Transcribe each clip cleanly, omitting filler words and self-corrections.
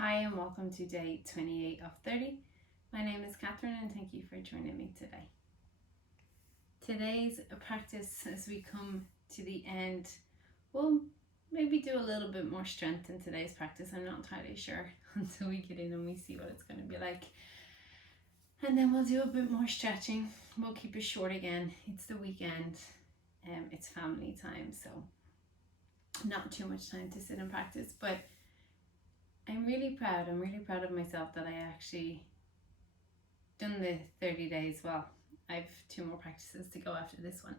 Hi and welcome to day 28 of 30. My name is Catherine and thank you for joining me today. Today's practice, as we come to the end, we'll maybe do a little bit more strength in today's practice. I'm not entirely sure until we get in and we see what it's going to be like. And then we'll do a bit more stretching. We'll keep it short again. It's the weekend. It's family time, so not too much time to sit and practice, but I'm really proud of myself that I actually done the 30 days. Well, I've 2 more practices to go after this one,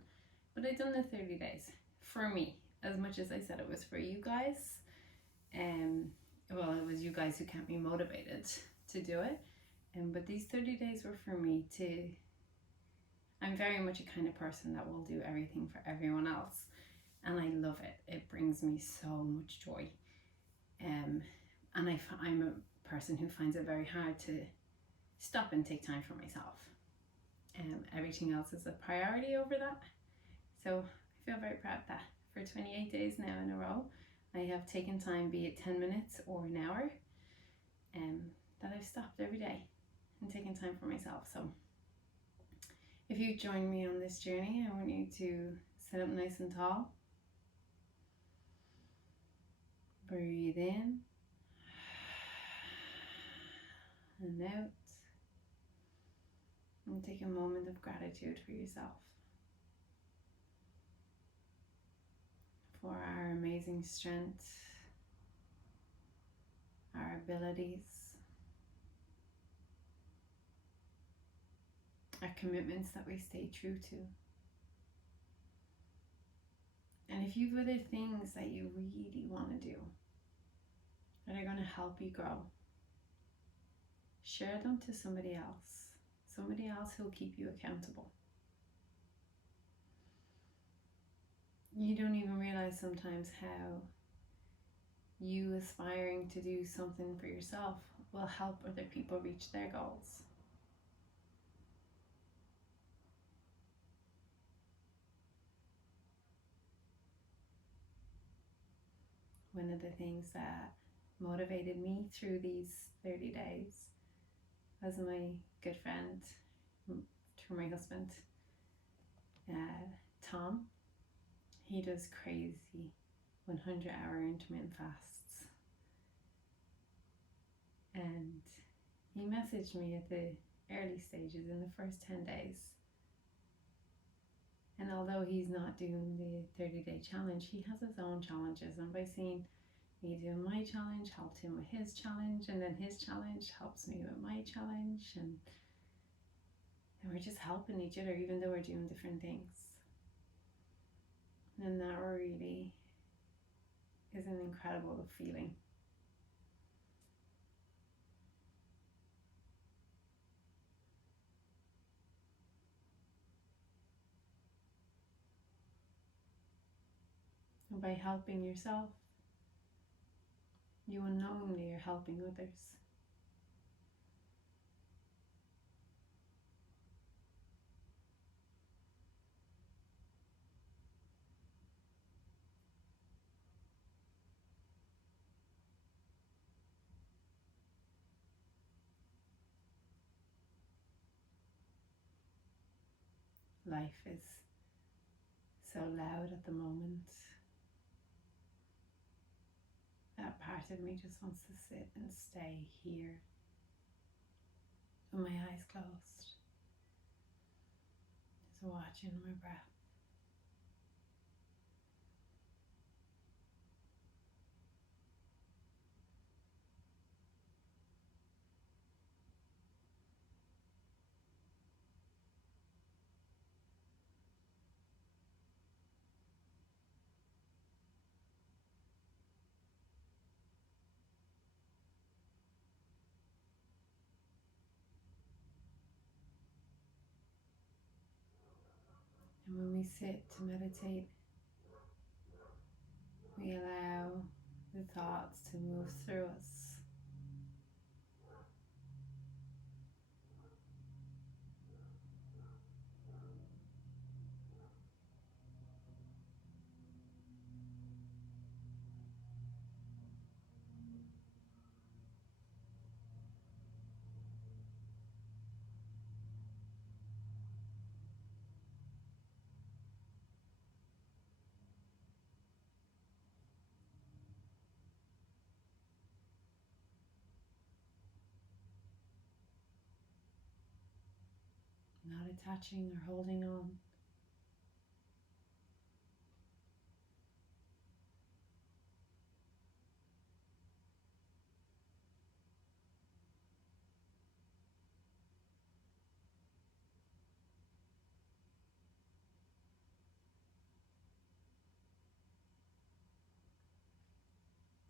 but I've done the 30 days for me, as much as I said it was for you guys. Well, it was you guys who kept me motivated to do it, but these 30 days were for me to, I'm very much a kind of person that will do everything for everyone else, and I love it. It brings me so much joy. And I'm a person who finds it very hard to stop and take time for myself. Everything else is a priority over that. So I feel very proud that for 28 days now in a row, I have taken time, be it 10 minutes or an hour, that I've stopped every day and taken time for myself. So if you join me on this journey, I want you to sit up nice and tall. Breathe in and out, and take a moment of gratitude for yourself, for our amazing strength, our abilities, our commitments that we stay true to. And if you've other things that you really want to do that are going to help you grow, share them to somebody else who will keep you accountable. You don't even realize sometimes how you aspiring to do something for yourself will help other people reach their goals. One of the things that motivated me through these 30 days was my good friend, through my husband, Tom. He does crazy 100-hour intermittent fasts. And he messaged me at the early stages in the first 10 days. And although he's not doing the 30-day challenge, he has his own challenges. And by seeing me doing my challenge helped him with his challenge, and then his challenge helps me with my challenge. And we're just helping each other, even though we're doing different things. And that really is an incredible feeling. And by helping yourself, you unknowingly are helping others. Life is so loud at the moment. That part of me just wants to sit and stay here with my eyes closed, just watching my breath. And when we sit to meditate, we allow the thoughts to move through us. attaching or holding on.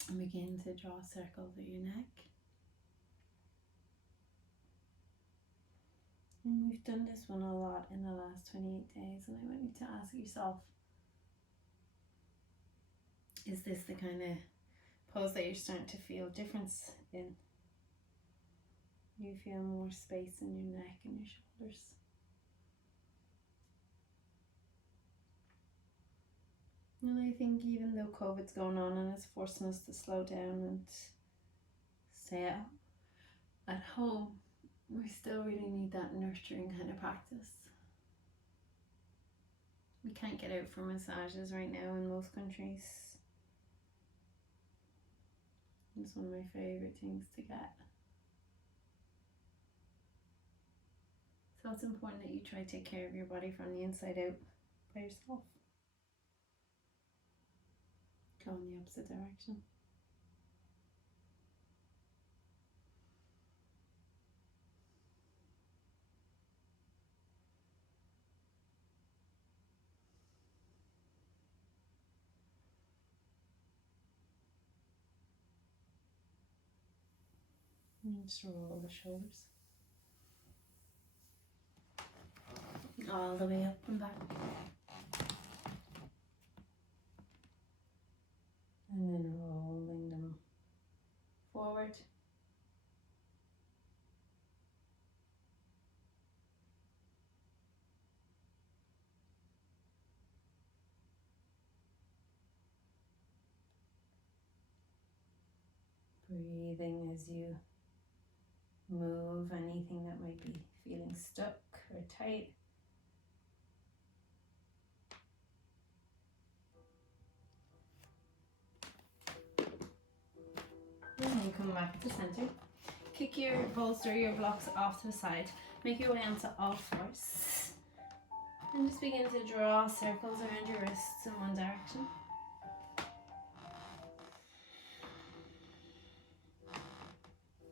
And begin to draw circles at your neck. And we've done this one a lot in the last 28 days, and I want you to ask yourself, is this the kind of pose that you're starting to feel a difference in? You feel more space in your neck and your shoulders. And I think even though COVID's going on and it's forcing us to slow down and stay at home, we still really need that nurturing kind of practice. We can't get out for massages right now in most countries. It's one of my favourite things to get. So it's important that you try to take care of your body from the inside out by yourself. Go in the opposite direction. And just roll the shoulders all the way up and back. And then rolling them forward. Breathing as you move anything that might be feeling stuck or tight. And then come back to center. Kick your bolster, your blocks off to the side. Make your way onto all fours. And just begin to draw circles around your wrists in one direction.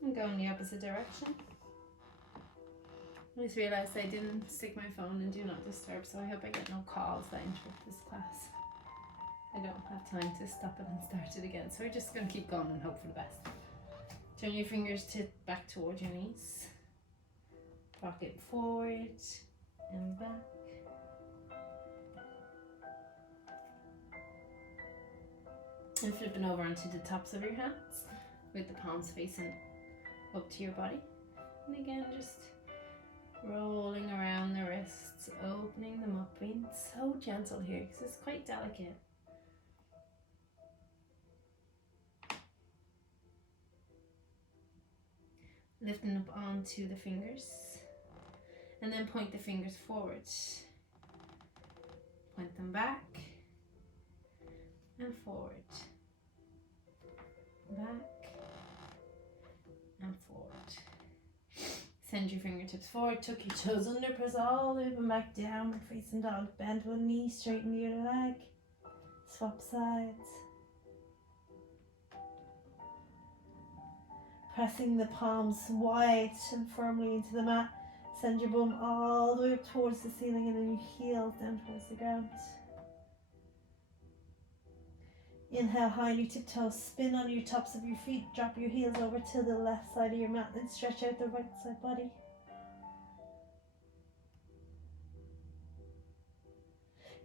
And go in the opposite direction. I just realised I didn't stick my phone in Do Not Disturb, so I hope I get no calls that interrupt this class. I don't have time to stop it and start it again, so we're just going to keep going and hope for the best. Turn your fingers back towards your knees. Rock it forward and back. And flipping over onto the tops of your hands with the palms facing up to your body. And again, just rolling around the wrists, opening them up, being so gentle here because it's quite delicate. Lifting up onto the fingers, and then point the fingers forward. Point them back and forward. Back and forward. Send your fingertips forward, tuck your toes under, press all the way back down, facing dog. Bend one knee, straighten the other leg. Swap sides. Pressing the palms wide and firmly into the mat. Send your bum all the way up towards the ceiling and then your heels down towards the ground. Inhale high on your tiptoes, spin on your tops of your feet, drop your heels over to the left side of your mat and stretch out the right side body.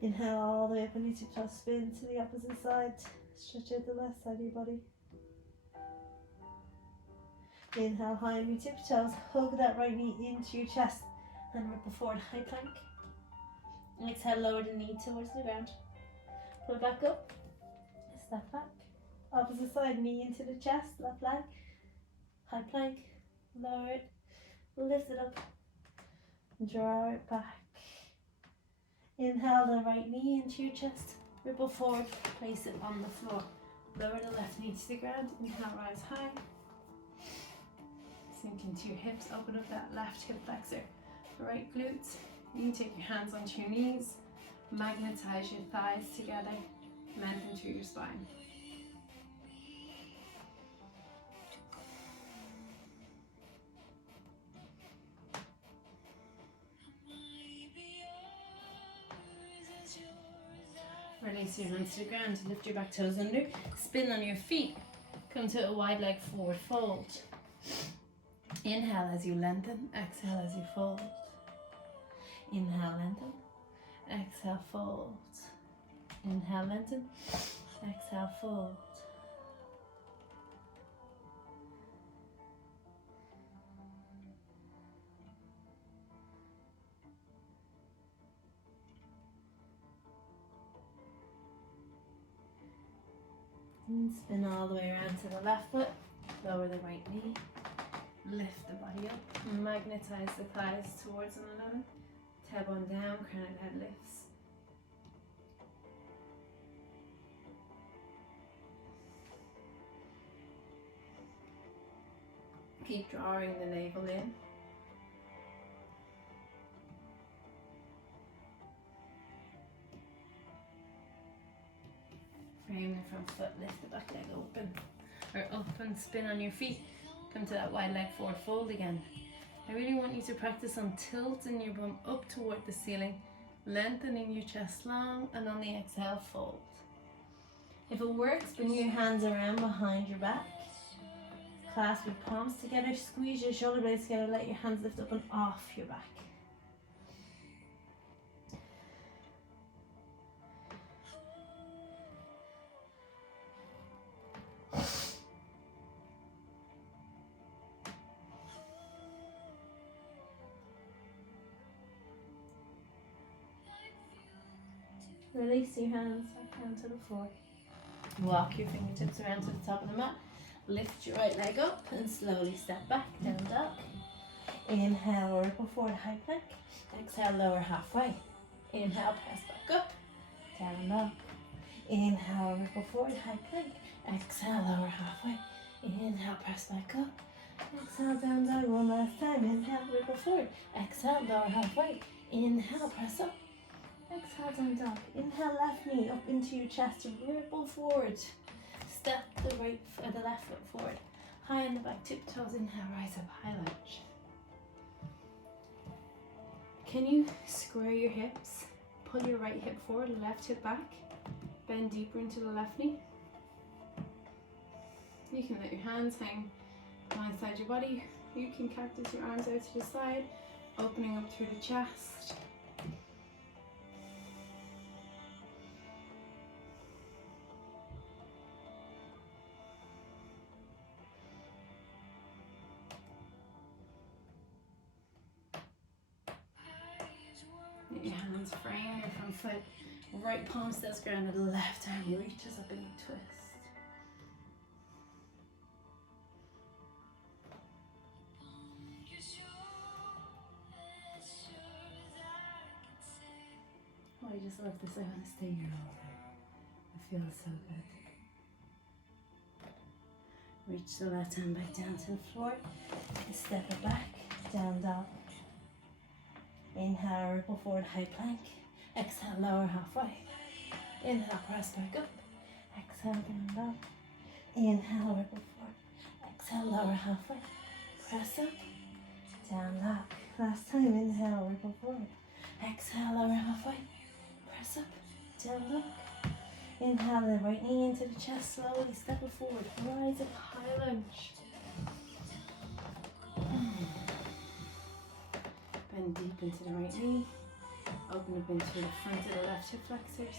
Inhale all the way up on your tiptoes, spin to the opposite side, stretch out the left side of your body. Inhale high on your tiptoes, hug that right knee into your chest and ripple forward, high plank. Exhale, lower the knee towards the ground. Pull it back up, step back. Opposite side, knee into the chest, left leg. High plank, lower it, lift it up, draw it back. Inhale the right knee into your chest, ripple forward, place it on the floor. Lower the left knee to the ground, inhale, rise high. Sink into your hips, open up that left hip flexor, right glutes, You can take your hands onto your knees, magnetize your thighs together, lengthen through your spine. Release your hands to the ground, lift your back toes under, spin on your feet, come to a wide leg forward fold. Inhale as you lengthen, exhale as you fold. Inhale, lengthen, exhale, fold. Inhale, lengthen, exhale, fold. And spin all the way around to the left foot, lower the right knee, lift the body up, magnetize the thighs towards one another, tailbone down, crown of the head lifts. Keep drawing the navel in. Frame the front foot, lift the back leg open, or up and spin on your feet. Come to that wide leg forward fold again. I really want you to practice on tilting your bum up toward the ceiling, lengthening your chest long, and on the exhale, fold. If it works, bring your hands around behind your back. Clasp your palms together, squeeze your shoulder blades together, let your hands lift up and off your back. Release your hands back down to the floor. Walk your fingertips around to the top of the mat. Lift your right leg up and slowly step back, down dog. Inhale, ripple forward, high plank. Exhale, lower halfway. Inhale, press back up, down dog. Inhale, ripple forward, high plank. Exhale, lower halfway. Inhale, press back up. Exhale, down dog. One last time. Inhale, ripple forward. Exhale, lower halfway. Inhale, press up. Exhale, down dog. Inhale, left knee up into your chest, ripple forward. Step the left foot forward. High on the back, tiptoes. Inhale, rise up, high lunge. Can you square your hips? Pull your right hip forward, left hip back. Bend deeper into the left knee. You can let your hands hang alongside your body. You can cactus your arms out to the side, opening up through the chest. Let your hands frame your front foot. Right palm stays grounded, left arm reaches up in a twist. Oh, I just love this. I want to stay here all day. It feels so good. Reach the left hand back down to the floor. Step it back, down dog. Inhale, ripple forward, high plank. Exhale, lower halfway. Inhale, press back up. Exhale, down dog. Inhale, ripple forward. Exhale, lower halfway. Press up, down dog. Last time, inhale, ripple forward. Exhale, lower halfway. Press up, down dog. Inhale the right knee into the chest, slowly step it forward. Rise up, high lunge. Bend deep into the right knee. Open up into the front of the left hip flexors.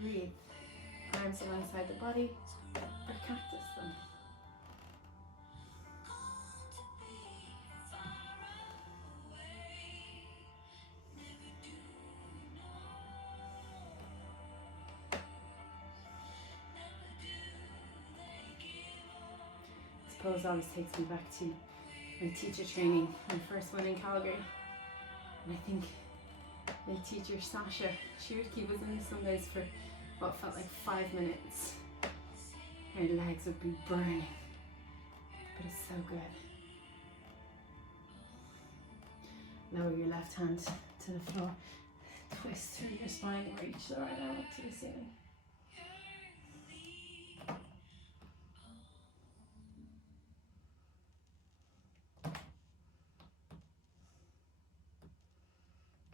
Breathe. Arms alongside the body, or cactus them. This pose always takes me back to my teacher training, my first one in Calgary. And I think my teacher Sasha, she would keep us in the Sundays for what felt like 5 minutes. Her legs would be burning, but it's so good. Lower your left hand to the floor. Twist through your spine, reach the right arm up to the ceiling.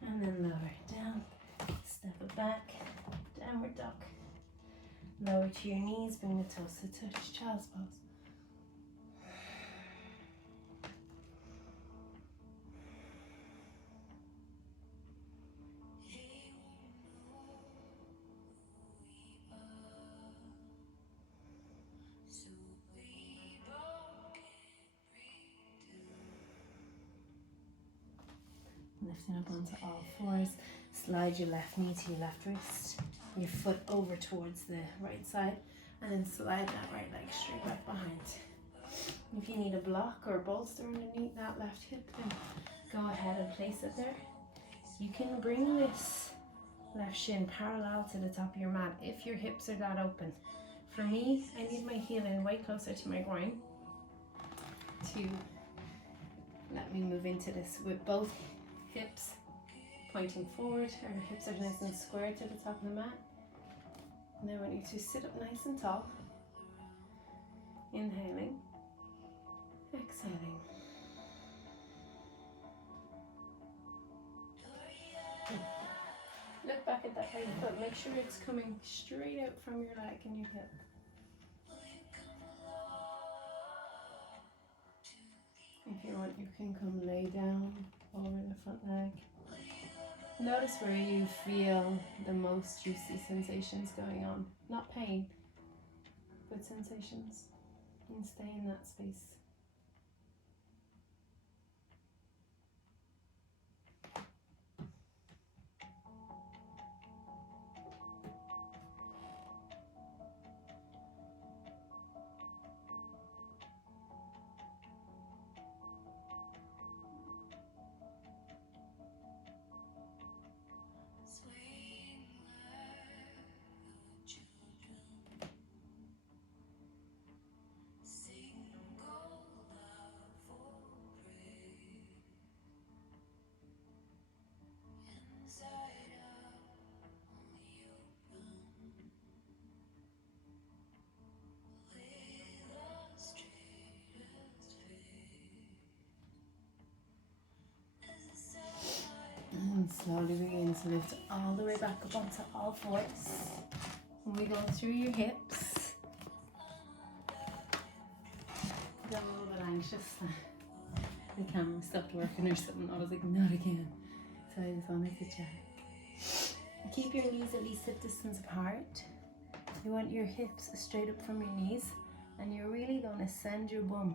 And then lower it down, step it back, downward dog. Lower to your knees, bring the toes to touch, child's pose. Lifting up onto all fours, slide your left knee to your left wrist, your foot over towards the right side, and then slide that right leg straight back behind. If you need a block or a bolster underneath that left hip, then go ahead and place it there. You can bring this left shin parallel to the top of your mat if your hips are that open. For me, I need my heel in way closer to my groin to let me move into this with both hips pointing forward. Our hips are nice and square to the top of the mat. Now I want you to sit up nice and tall. Inhaling, exhaling. Look back at that right foot. Make sure it's coming straight out from your leg and your hip. If you want, you can come lay down over the front leg. Notice where you feel the most juicy sensations going on. Not pain, but sensations. And stay in that space. And slowly begin to lift all the way back up onto all fours. When we go through your hips, get a little bit anxious. The camera stopped working or something. I was like, not again. So I just wanted to check. Keep your knees at least hip distance apart. You want your hips straight up from your knees, and you're really going to send your bum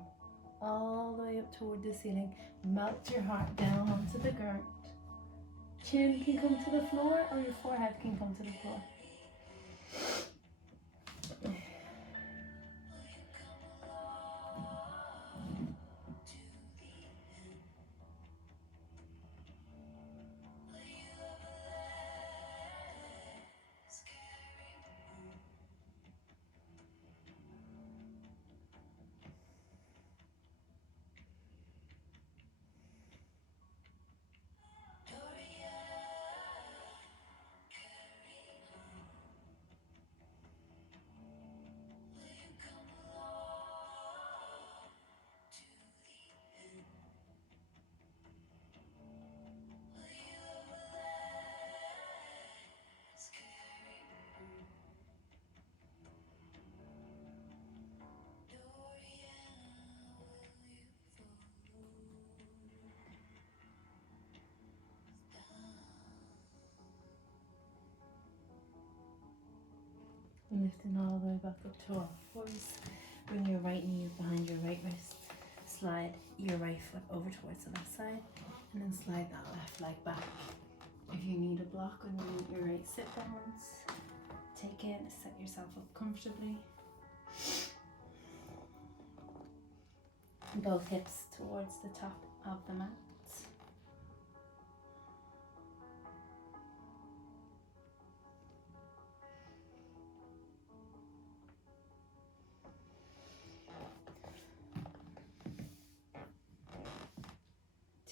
all the way up toward the ceiling. Melt your heart down onto the ground. Chin can come to the floor, or your forehead can come to the floor. Lifting all the way back up to all fours. Bring your right knee up behind your right wrist. Slide your right foot over towards the left side, and then slide that left leg back. If you need a block underneath your right sit bones, take it, set yourself up comfortably. Both hips towards the top of the mat.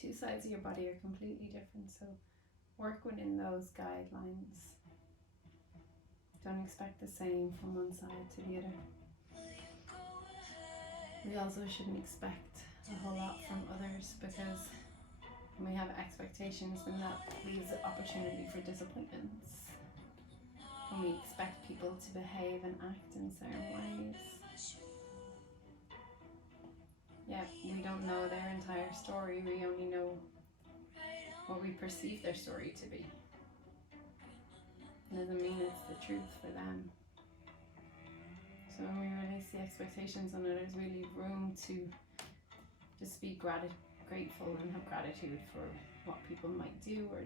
To two sides of your body are completely different, so work within those guidelines. Don't expect the same from one side to the other. We also shouldn't expect a whole lot from others, because when we have expectations, then that leaves an opportunity for disappointments. When we expect people to behave and act in certain ways, yeah, we don't know their entire story. We only know what we perceive their story to be. It doesn't mean it's the truth for them. So when we release the expectations on others, we leave room to just be grateful and have gratitude for what people might do or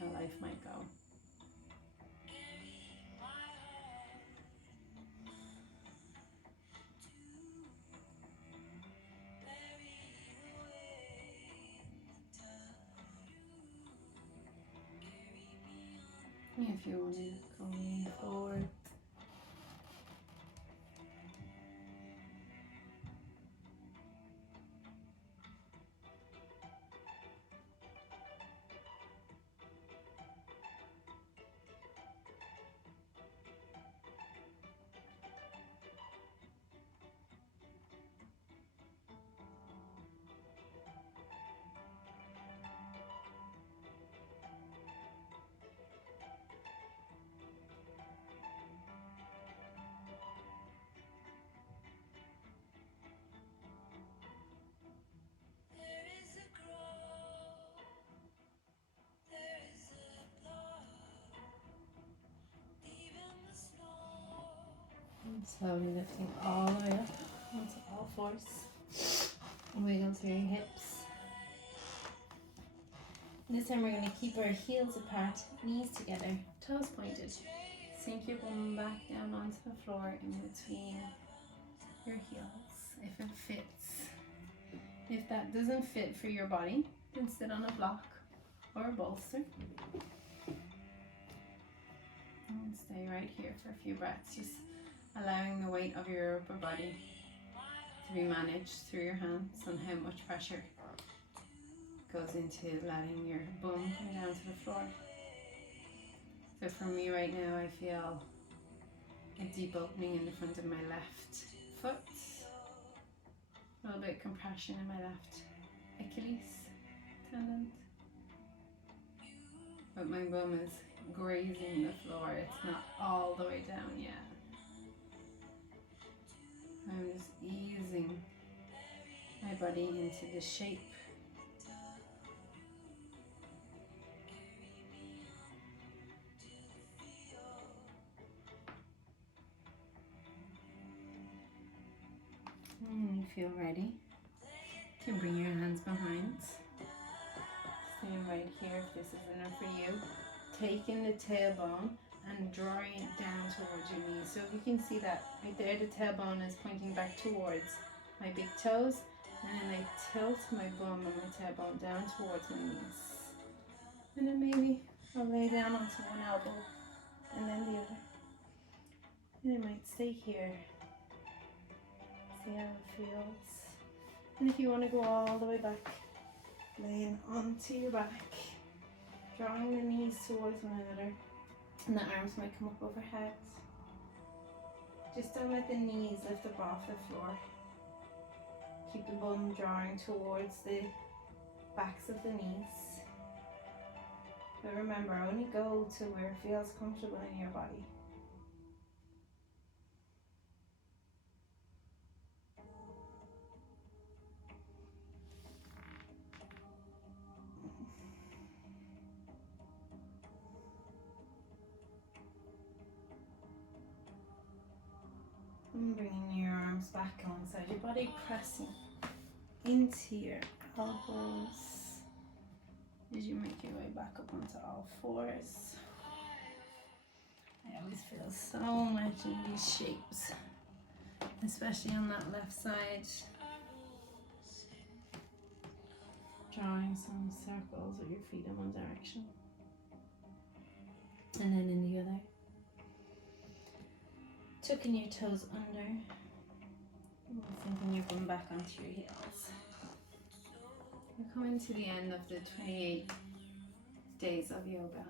how life might go. If you want to come forward. Slowly lifting all the way up onto all fours. Wiggle through your hips. This time we're going to keep our heels apart, knees together, toes pointed. Sink your bum back down onto the floor in between your heels, if it fits. If that doesn't fit for your body, then sit on a block or a bolster. And stay right here for a few breaths, just allowing the weight of your upper body to be managed through your hands on how much pressure goes into letting your bum come down to the floor. So for me right now, I feel a deep opening in the front of my left foot, a little bit of compression in my left Achilles tendon, but my bum is grazing the floor. It's not all the way down yet. I'm just easing my body into the shape. When you feel ready, you can bring your hands behind. Staying right here if this is enough for you. Taking the tailbone and drawing it down towards your knees. So if you can see that right there, the tailbone is pointing back towards my big toes, and then I tilt my bum and my tailbone down towards my knees. And then maybe I'll lay down onto one elbow and then the other. And it might stay here. See how it feels. And if you want to go all the way back, laying onto your back, drawing the knees towards one another, and the arms might come up overhead. Just don't let the knees lift up off the floor. Keep the bum drawing towards the backs of the knees. But remember, only go to where it feels comfortable in your body. And bringing your arms back alongside your body, pressing into your elbows as you make your way back up onto all fours. I always feel so much in these shapes, especially on that left side. Drawing some circles with your feet in one direction, and then in the other. Tucking your toes under, and sinking your bum back onto your heels. We're coming to the end of the 28 days of yoga.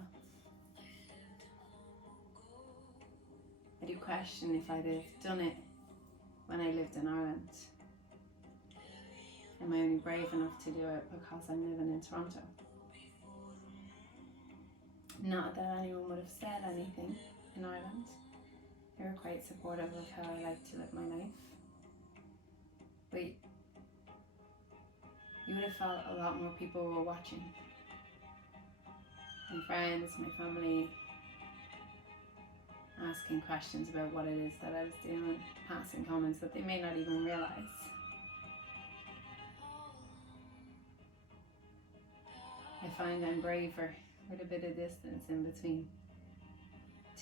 I do question if I'd have done it when I lived in Ireland. Am I only brave enough to do it because I'm living in Toronto? Not that anyone would have said anything in Ireland. They were quite supportive of how I like to live my life. But you would have felt a lot more people were watching. My friends, my family, asking questions about what it is that I was doing, passing comments that they may not even realise. I find I'm braver with a bit of distance in between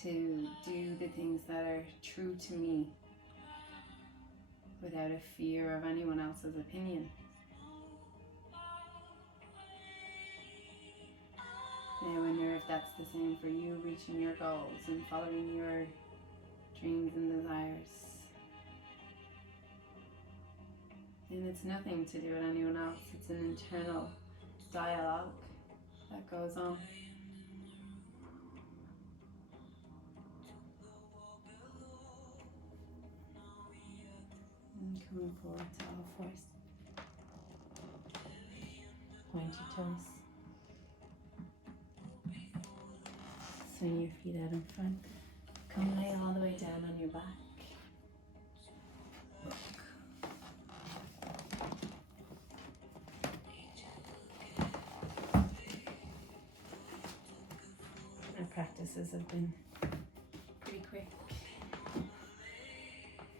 to do the things that are true to me without a fear of anyone else's opinion. Now I wonder if that's the same for you, reaching your goals and following your dreams and desires. And it's nothing to do with anyone else, it's an internal dialogue that goes on. And coming forward to all fours. Point your toes. Swing your feet out in front. Come lay all the way down on your back. Our practices have been pretty quick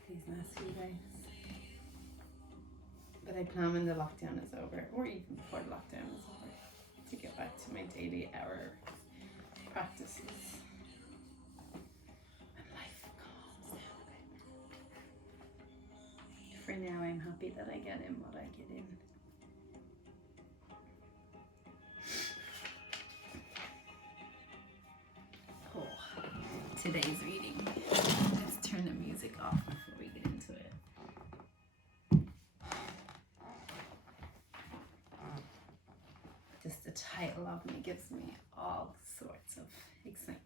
these last few days. But I plan when the lockdown is over, or even before the lockdown is over, to get back to my daily hour practices. And life calms down a bit. For now, I'm happy that I get in what I get in. Cool. Today's reading. Let's turn the music off before we get into it. Just the title of me gives me all sorts of excitement.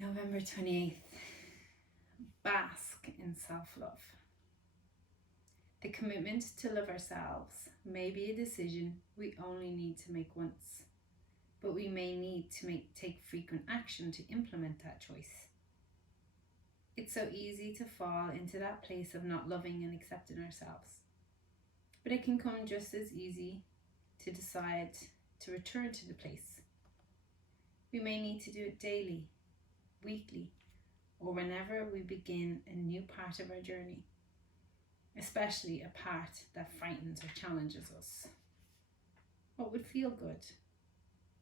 November 28th. Bask in self-love. The commitment to love ourselves may be a decision we only need to make once, but we may need to take frequent action to implement that choice. It's so easy to fall into that place of not loving and accepting ourselves. But it can come just as easy to decide to return to the place. We may need to do it daily, weekly, or whenever we begin a new part of our journey, especially a part that frightens or challenges us. What would feel good?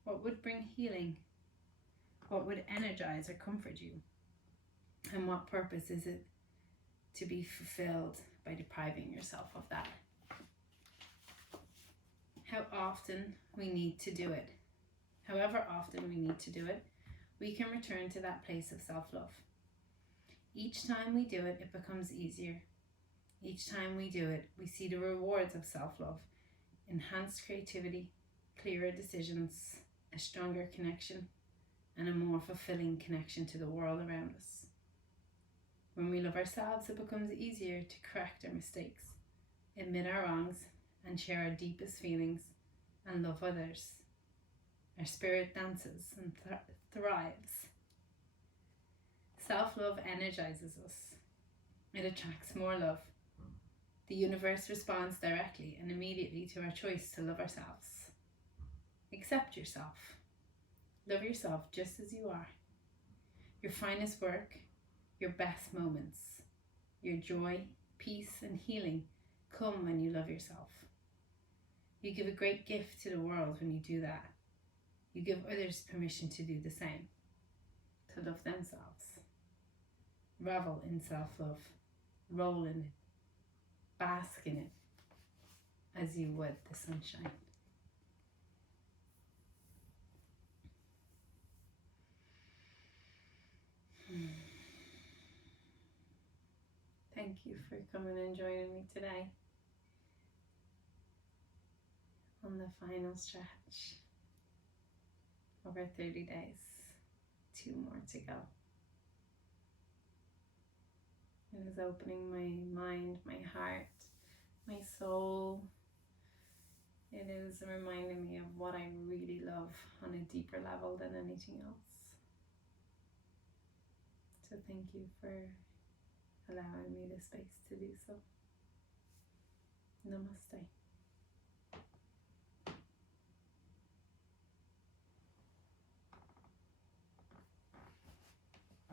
What would bring healing? What would energize or comfort you? And what purpose is it to be fulfilled by depriving yourself of that? How often we need to do it. However often we need to do it, we can return to that place of self-love. Each time we do it, it becomes easier. Each time we do it, we see the rewards of self-love, enhanced creativity, clearer decisions, a stronger connection, and a more fulfilling connection to the world around us. When we love ourselves, it becomes easier to correct our mistakes, admit our wrongs, and share our deepest feelings and love others. Our spirit dances and thrives. Self-love energizes us. It attracts more love. The universe responds directly and immediately to our choice to love ourselves. Accept yourself. Love yourself just as you are. Your finest work, your best moments, your joy, peace, and healing come when you love yourself. You give a great gift to the world when you do that. You give others permission to do the same, to love themselves. Revel in self-love. Roll in it. Bask in it as you would the sunshine. Thank you for coming and joining me today. on the final stretch of our 30 days. 2 more to go. It is opening my mind, my heart, my soul. It is reminding me of what I really love on a deeper level than anything else. So thank you for allowing me the space to do so. Namaste.